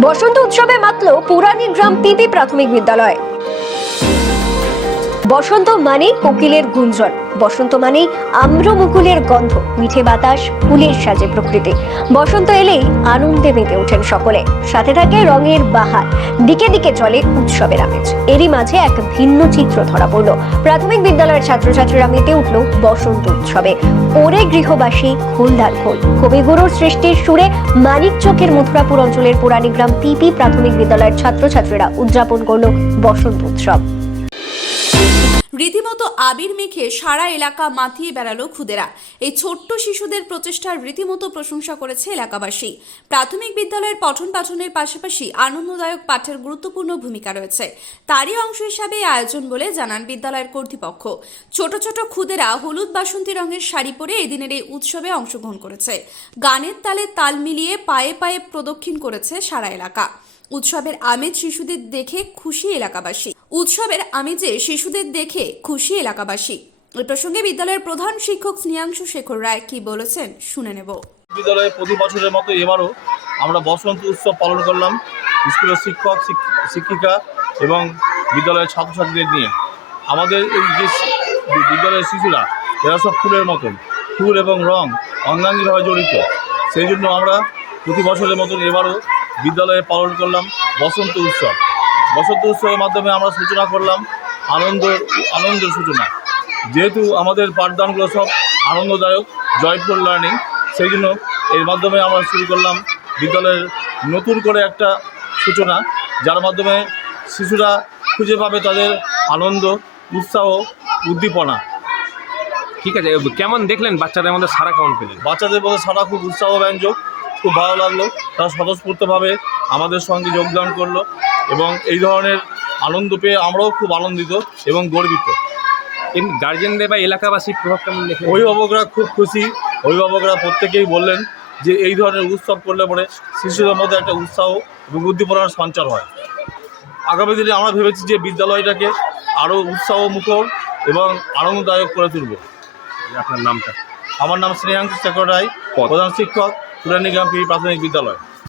বসন্ত উৎসবে মাতল পুরানি গ্রাম পিপি প্রাথমিক বিদ্যালয়। বসন্ত মানে কোকিলের গুঞ্জন। বসন্ত মানে আম্র মুকুলের গন্ধ, মিঠে বাতাস, ফুলের সাজে প্রকৃতি। বসন্ত এলেই আনন্দে মেতে ওঠেন সকলে। সাথে থাকে রঙের বাহার, দিকে দিকে চলে উৎসবের আমেজ। এরই মাঝে এক ভিন্ন চিত্র ধরা পড়ল। প্রাথমিক বিদ্যালয়ের ছাত্রছাত্রীরা মেতে উঠল বসন্ত উৎসবে। ওরে গৃহবাসী খুলদার খোল। কবিগুরুর সৃষ্টির সুরে মানিক চোখের মথুরাপুর অঞ্চলের পুরানিগ্রাম পিপি প্রাথমিক বিদ্যালয়ের ছাত্রছাত্রীরা উদযাপন করল বসন্ত উৎসব। রীতিমতো আবির মেখে সারা এলাকা মাতিয়ে বেড়ালো খুদেরা। এই ছোট্ট শিশুদের প্রচেষ্টার রীতিমতো প্রশংসা করেছে এলাকাবাসী। প্রাথমিক বিদ্যালয়ের পঠন পাঠনের পাশাপাশি আনন্দদায়ক পাঠের গুরুত্বপূর্ণ ভূমিকা রয়েছে। তারই অংশ হিসাবে এই আয়োজন বলে জানান বিদ্যালয়ের কর্তৃপক্ষ। ছোট ছোট খুদেরা হলুদ বাসন্তী রঙের শাড়ি পরে এই দিনের এই উৎসবে অংশগ্রহণ করেছে। গানের তালে তাল মিলিয়ে পায়ে পায়ে প্রদক্ষিণ করেছে সারা এলাকা। উৎসবের আমেজ শিশুদের দেখে খুশি এলাকাবাসী। উৎসবের আমেজে শিশুদের দেখে খুশি এলাকাবাসী। এই প্রসঙ্গে বিদ্যালয়ের প্রধান শিক্ষক স্নেহাংশু শেখর রায় কি বলেছেন শুনে নেব। বিদ্যালয়ে প্রতি বছরের মতো এবারও আমরা বসন্ত উৎসব পালন করলাম স্কুলের শিক্ষক শিক্ষিকা এবং বিদ্যালয়ের ছাত্রছাত্রীদের নিয়ে। আমাদের এই যে বিদ্যালয়ের শিশুরা, এরা সব ফুলের মতন। ফুল এবং রং অঙ্গাঙ্গিভাবে জড়িত। সেই জন্য আমরা প্রতি বছরের মতন এবারও বিদ্যালয়ে পালন করলাম বসন্ত উৎসব। বসন্ত উৎসবের মাধ্যমে আমরা সূচনা করলাম আনন্দ আনন্দের সূচনা। যেহেতু আমাদের পাঠদানগুলো সব আনন্দদায়ক জয়ফুল লার্নিং সেই জন্য এর মাধ্যমে আমরা শুরু করলাম বিদ্যালয়ের নতুন করে একটা সূচনা যার মাধ্যমে শিশুরা খুঁজে পাবে তাদের আনন্দ উৎসাহ উদ্দীপনা। ঠিক আছে কেমন দেখলেন বাচ্চাদের মধ্যে সারা কেমন পেলেন? বাচ্চাদের মধ্যে সারা খুব উৎসাহ ব্যঞ্জক খুব ভালো লাগল। তারা স্বতঃস্ফূর্তভাবে আমাদের সঙ্গে যোগদান করল। এবং এই ধরনের আনন্দ পেয়ে আমরাও খুব আনন্দিত এবং গর্বিত। গার্জেনদের বা এলাকাবাসী প্রভাব কেমন দেখলেন অভিভাবকরা খুব খুশি। অভিভাবকরা প্রত্যেকেই বললেন যে এই ধরনের উৎসব করলে পরে শিশুদের মধ্যে একটা উৎসাহ এবং উদ্দীপনার সঞ্চার হয়। আগামী দিনে আমরা ভেবেছি যে বিদ্যালয়টাকে আরও উৎসাহ মুখর এবং আনন্দদায়ক করে তুলব। আপনার নামটা? আমার নাম স্নেহাংশু শেখর রায় প্রধান শিক্ষক পুরানিগ্রাম পি প্রাথমিক বিদ্যালয়।